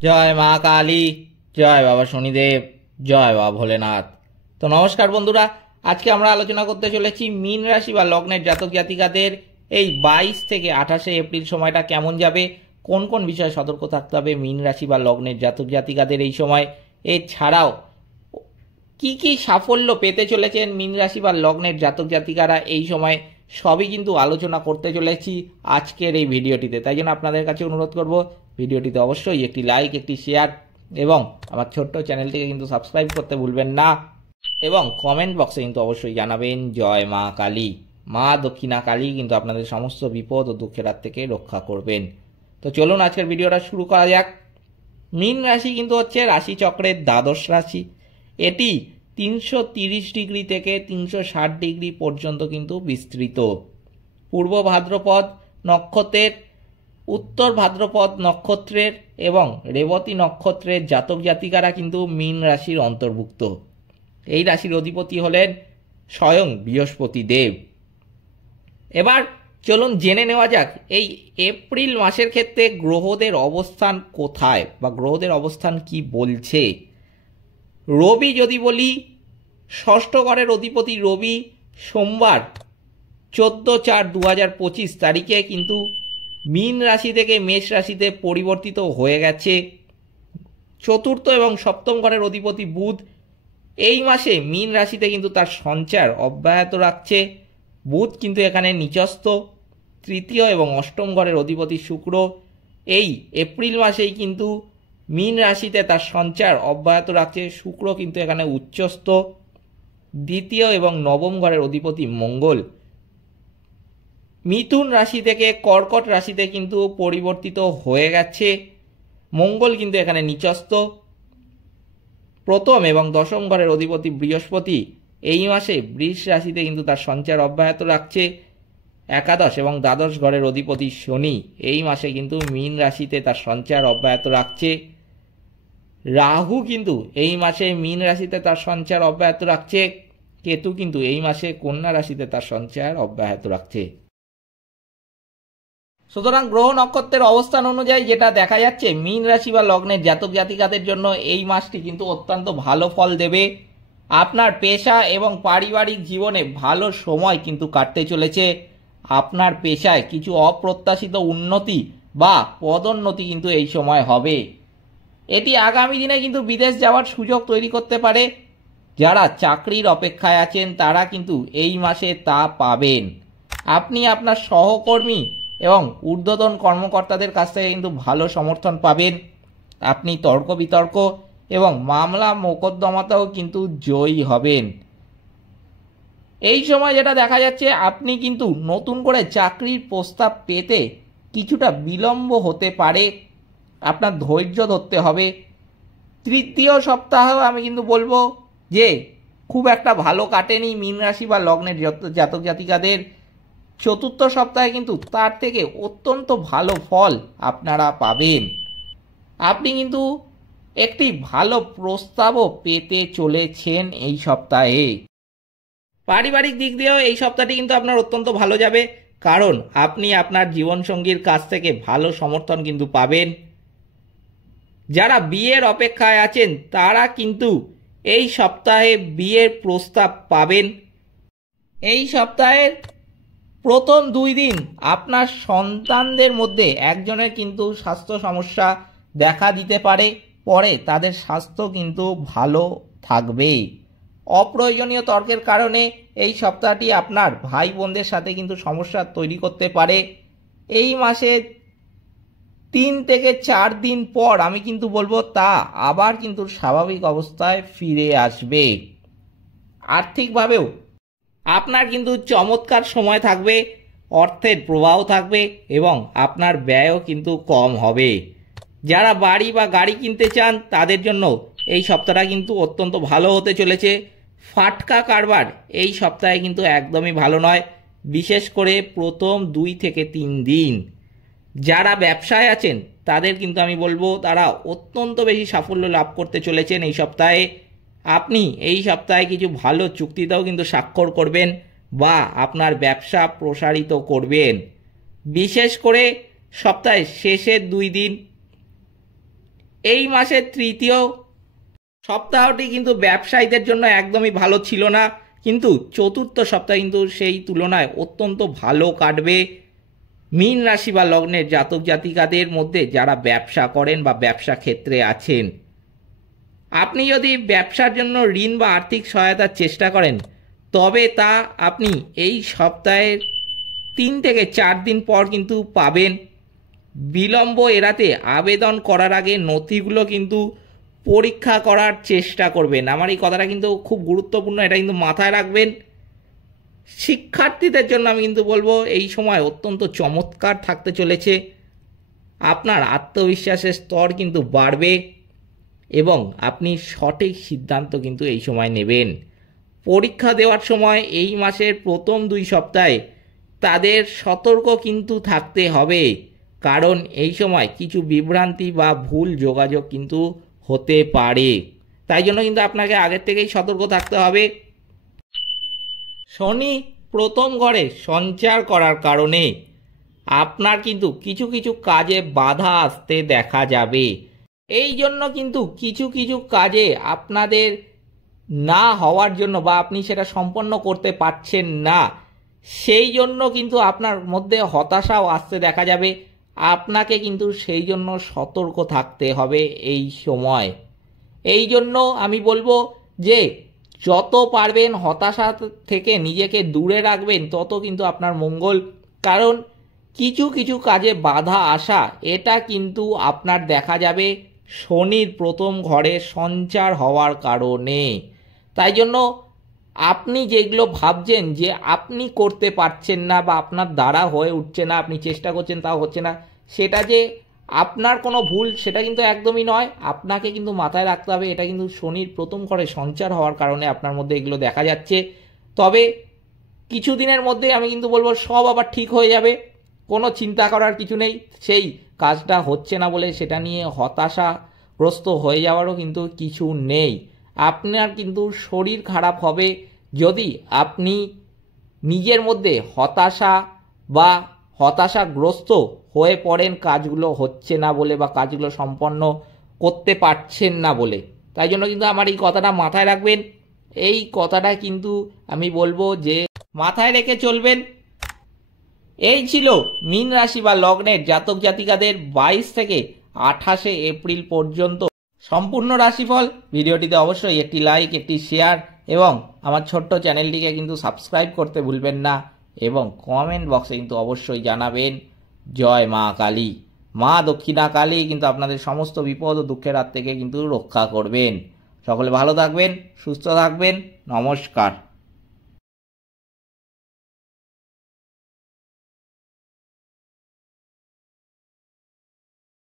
জয় মা কালী, জয় বাবা শনিদেব, জয় বাবা ভোলেনাথ। তো নমস্কার বন্ধুরা, আজকে আমরা আলোচনা করতে চলেছি মীন রাশি বা লগ্নের জাতক জাতিকাদের এই 22 থেকে 28 এপ্রিল সময়টা কেমন যাবে, কোন কোন বিষয়ে সতর্ক থাকতে হবে মীন রাশি বা লগ্নের জাতক জাতিকাদের এই সময়, এছাড়াও কি কি সাফল্য পেতে চলেছেন মীন রাশি বা লগ্নের জাতক জাতিকারা এই সময়, সবই কিন্তু আলোচনা করতে চলেছি আজকের এই ভিডিওটিতে। তাই জন্য আপনাদের কাছে অনুরোধ করব ভিডিওটিতে অবশ্যই একটি লাইক, একটি শেয়ার এবং আমার ছোট্ট চ্যানেলটিকে কিন্তু সাবস্ক্রাইব করতে ভুলবেন না, এবং কমেন্ট বক্সে কিন্তু অবশ্যই জানাবেন জয় মা কালী। মা দক্ষিণা কালী কিন্তু আপনাদের সমস্ত বিপদ ও দুঃখের হাত থেকে রক্ষা করবেন। তো চলুন আজকের ভিডিওটা শুরু করা যাক। মীন রাশি কিন্তু হচ্ছে রাশিচক্রের দ্বাদশ রাশি। এটি 330 ডিগ্রি থেকে 360 ডিগ্রি পর্যন্ত কিন্তু বিস্তৃত। পূর্ব ভাদ্রপদ নক্ষত্রের, উত্তর ভাদ্রপদ নক্ষত্রের এবং রেবতী নক্ষত্রের জাতক জাতিকারা কিন্তু মীন রাশির অন্তর্ভুক্ত। এই রাশির অধিপতি হলেন স্বয়ং বৃহস্পতি দেব। এবার চলুন জেনে নেওয়া যাক এই এপ্রিল মাসের ক্ষেত্রে গ্রহদের অবস্থান কোথায় বা গ্রহদের অবস্থান কি বলছে। রবি যদি বলি, ষষ্ঠ ঘরের অধিপতি রবি সোমবার 14/4/2025 তারিখে কিন্তু মীন রাশি থেকে মেষ রাশিতে পরিবর্তিত হয়ে গেছে। চতুর্থ এবং সপ্তম ঘরের অধিপতি বুধ এই মাসে মীন রাশিতে কিন্তু তার সঞ্চার অব্যাহত রাখছে। বুধ কিন্তু এখানে নিচস্থ। তৃতীয় এবং অষ্টম ঘরের অধিপতি শুক্র এই এপ্রিল মাসেই কিন্তু মীন রাশিতে তার সঞ্চার অব্যাহত রাখছে। শুক্র কিন্তু এখানে উচ্চস্থ। দ্বিতীয় এবং নবম ঘরের অধিপতি মঙ্গল মিথুন রাশি থেকে কর্কট রাশিতে কিন্তু পরিবর্তিত হয়ে গেছে। মঙ্গল কিন্তু এখানে নিচস্থ। প্রথম এবং দশম ঘরের অধিপতি বৃহস্পতি এই মাসে বৃষ রাশিতে কিন্তু তার সঞ্চার অব্যাহত রাখছে। একাদশ এবং দ্বাদশ ঘরের অধিপতি শনি এই মাসে কিন্তু মীন রাশিতে তার সঞ্চার অব্যাহত রাখছে। রাহু কিন্তু এই মাসে মীন রাশিতে তার সঞ্চার অব্যাহত রাখছে। কেতু কিন্তু এই মাসে কন্যা রাশিতে তার সঞ্চার অব্যাহত রাখছে। সুতরাং গ্রহ নক্ষত্রের অবস্থান অনুযায়ী যেটা দেখা যাচ্ছে, মীন রাশি বা লগ্নের জাতক জাতিকাদের জন্য এই মাসটি কিন্তু অত্যন্ত ভালো ফল দেবে। আপনার পেশা এবং পারিবারিক জীবনে ভালো সময় কিন্তু কাটতে চলেছে। আপনার পেশায় কিছু অপ্রত্যাশিত উন্নতি বা পদোন্নতি কিন্তু এই সময় হবে। এটি আগামী দিনে কিন্তু বিদেশ যাওয়ার সুযোগ তৈরি করতে পারে। যারা চাকরির অপেক্ষায় আছেন তারা কিন্তু এই মাসে তা পাবেন। আপনি আপনার সহকর্মী এবং ঊর্ধ্বতন কর্মকর্তাদের কাছ থেকে কিন্তু ভালো সমর্থন পাবেন। আপনি তর্ক বিতর্ক এবং মামলা মোকদ্দমাতেও কিন্তু জয়ী হবেন। এই সময় যেটা দেখা যাচ্ছে, আপনি কিন্তু নতুন করে চাকরির প্রস্তাব পেতে কিছুটা বিলম্ব হতে পারে। আপনার ধৈর্য ধরতে হবে। তৃতীয় সপ্তাহেও আমি কিন্তু বলবো যে খুব একটা ভালো কাটেনি মীন রাশি বা লগ্নের জাতক জাতিকাদের। চতুর্থ সপ্তাহে কিন্তু তার থেকে অত্যন্ত ভালো ফল আপনারা পাবেন। আপনি কিন্তু একটি ভালো প্রস্তাবও পেতে চলেছেন এই সপ্তাহে। পারিবারিক দিক দিয়েও এই সপ্তাহটি কিন্তু আপনার অত্যন্ত ভালো যাবে, কারণ আপনি আপনার জীবনসঙ্গীর কাছ থেকে ভালো সমর্থন কিন্তু পাবেন। যারা বিয়ের অপেক্ষায় আছেন তারা কিন্তু এই সপ্তাহে বিয়ের প্রস্তাব পাবেন। এই সপ্তাহের প্রথম 2 দিন আপনার সন্তানদের মধ্যে একজনের কিন্তু স্বাস্থ্য সমস্যা দেখা দিতে পারে, পরে তাদের স্বাস্থ্য কিন্তু ভালো থাকবে। অপ্রয়োজনীয় তর্কের কারণে এই সপ্তাহটি আপনার ভাই বোনদের সাথে কিন্তু সমস্যা তৈরি করতে পারে। এই মাসে 3 থেকে 4 দিন পর আমি কিন্তু বলবো তা আবার কিন্তু স্বাভাবিক অবস্থায় ফিরে আসবে। আর্থিকভাবেও আপনার কিন্তু চমৎকার সময় থাকবে, অর্থের প্রবাহ থাকবে এবং আপনার ব্যয়ও কিন্তু কম হবে। যারা বাড়ি বা গাড়ি কিনতে চান তাদের জন্য এই সপ্তাহটা কিন্তু অত্যন্ত ভালো হতে চলেছে। ফাটকা কারবার এই সপ্তাহে কিন্তু একদমই ভালো নয়, বিশেষ করে প্রথম 2 থেকে 3 দিন। যারা ব্যবসায় আছেন তাদের কিন্তু আমি বলবো তারা অত্যন্ত বেশি সাফল্য লাভ করতে চলেছেন এই সপ্তাহে। আপনি এই সপ্তাহে কিছু ভালো চুক্তিতেও কিন্তু স্বাক্ষর করবেন বা আপনার ব্যবসা প্রসারিত করবেন। বিশেষ করে সপ্তাহের শেষের 2 দিন এই মাসের তৃতীয় সপ্তাহটি কিন্তু ব্যবসায়ীদের জন্য একদমই ভালো ছিল না, কিন্তু চতুর্থ সপ্তাহ কিন্তু সেই তুলনায় অত্যন্ত ভালো কাটবে মীন রাশি বা লগ্নের জাতক জাতিকাদের মধ্যে যারা ব্যবসা করেন বা ব্যবসা ক্ষেত্রে আছেন। আপনি যদি ব্যবসার জন্য ঋণ বা আর্থিক সহায়তার চেষ্টা করেন, তবে তা আপনি এই সপ্তাহের 3 থেকে 4 দিন পর কিন্তু পাবেন। বিলম্ব এড়াতে আবেদন করার আগে নথিগুলো কিন্তু পরীক্ষা করার চেষ্টা করবেন। আমার এই কথাটা কিন্তু খুব গুরুত্বপূর্ণ, এটা কিন্তু মাথায় রাখবেন। শিক্ষার্থীদের জন্য আমি কিন্তু বলবো এই সময় অত্যন্ত চমৎকার থাকতে চলেছে। আপনার আত্মবিশ্বাসের স্তর কিন্তু বাড়বে এবং আপনি সঠিক সিদ্ধান্ত কিন্তু এই সময় নেবেন। পরীক্ষা দেওয়ার সময় এই মাসের প্রথম 2 সপ্তাহে তাদের সতর্ক কিন্তু থাকতে হবে, কারণ এই সময় কিছু বিভ্রান্তি বা ভুল যোগাযোগ কিন্তু হতে পারে। তাই জন্য কিন্তু আপনাকে আগের থেকেই সতর্ক থাকতে হবে। শনি প্রথম ঘরে সঞ্চার করার কারণে আপনার কিন্তু কিছু কিছু কাজে বাধা আসতে দেখা যাবে। এই জন্য কিন্তু কিছু কিছু কাজে আপনাদের না হওয়ার জন্য বা আপনি সেটা সম্পন্ন করতে পারছেন না, সেই জন্য কিন্তু আপনার মধ্যে হতাশাও আসতে দেখা যাবে। আপনাকে কিন্তু সেই জন্য সতর্ক থাকতে হবে এই সময়। এই জন্য আমি বলবো যে যত পারবেন হতাশা থেকে নিজেকে দূরে রাখবেন, তত কিন্তু আপনার মঙ্গল। কারণ কিছু কিছু কাজে বাধা আসা, এটা কিন্তু আপনার দেখা যাবে শনির প্রথম ঘরে সঞ্চার হওয়ার কারণে। তাই জন্য আপনি যেগুলো ভাবছেন যে আপনি করতে পারছেন না বা আপনার দ্বারা হয়ে উঠছে না, আপনি চেষ্টা করছেন তাও হচ্ছে না, সেটা যে আপনার কোনো ভুল সেটা কিন্তু একদমই নয়। আপনাকে কিন্তু মাথায় রাখতে হবে এটা কিন্তু শনির প্রথম ঘরে সঞ্চার হওয়ার কারণে আপনার মধ্যে এগুলো দেখা যাচ্ছে। তবে কিছুদিনের মধ্যেই আমি কিন্তু বলবো সব আবার ঠিক হয়ে যাবে, কোনো চিন্তা করার কিছু নেই। সেই কাজটা হচ্ছে না বলে সেটা নিয়ে হতাশাগ্রস্ত হয়ে যাওয়ারও কিন্তু কিছু নেই। আপনার কিন্তু শরীর খারাপ হবে যদি আপনি নিজের মধ্যে হতাশা বা হতাশাগ্রস্ত হয়ে পড়েন কাজগুলো হচ্ছে না বলে বা কাজগুলো সম্পন্ন করতে পারছেন না বলে। তাই জন্য কিন্তু আমার এই কথাটা মাথায় রাখবেন। এই কথাটা কিন্তু আমি বলবো যে মাথায় রেখে চলবেন। এই ছিল মীন রাশি বা লগ্নের জাতক জাতিকাদের 22 থেকে 28 এপ্রিল পর্যন্ত সম্পূর্ণ রাশিফল। ভিডিওটিতে অবশ্যই একটি লাইক, একটি শেয়ার এবং আমার ছোট্ট চ্যানেলটিকে কিন্তু সাবস্ক্রাইব করতে ভুলবেন না এবং কমেন্ট বক্সে কিন্তু অবশ্যই জানাবেন জয় মা কালী। মা দক্ষিণা কালী কিন্তু আপনাদের সমস্ত বিপদ ও দুঃখের হাত থেকে কিন্তু রক্ষা করবেন। সকলে ভালো থাকবেন, সুস্থ থাকবেন। নমস্কার।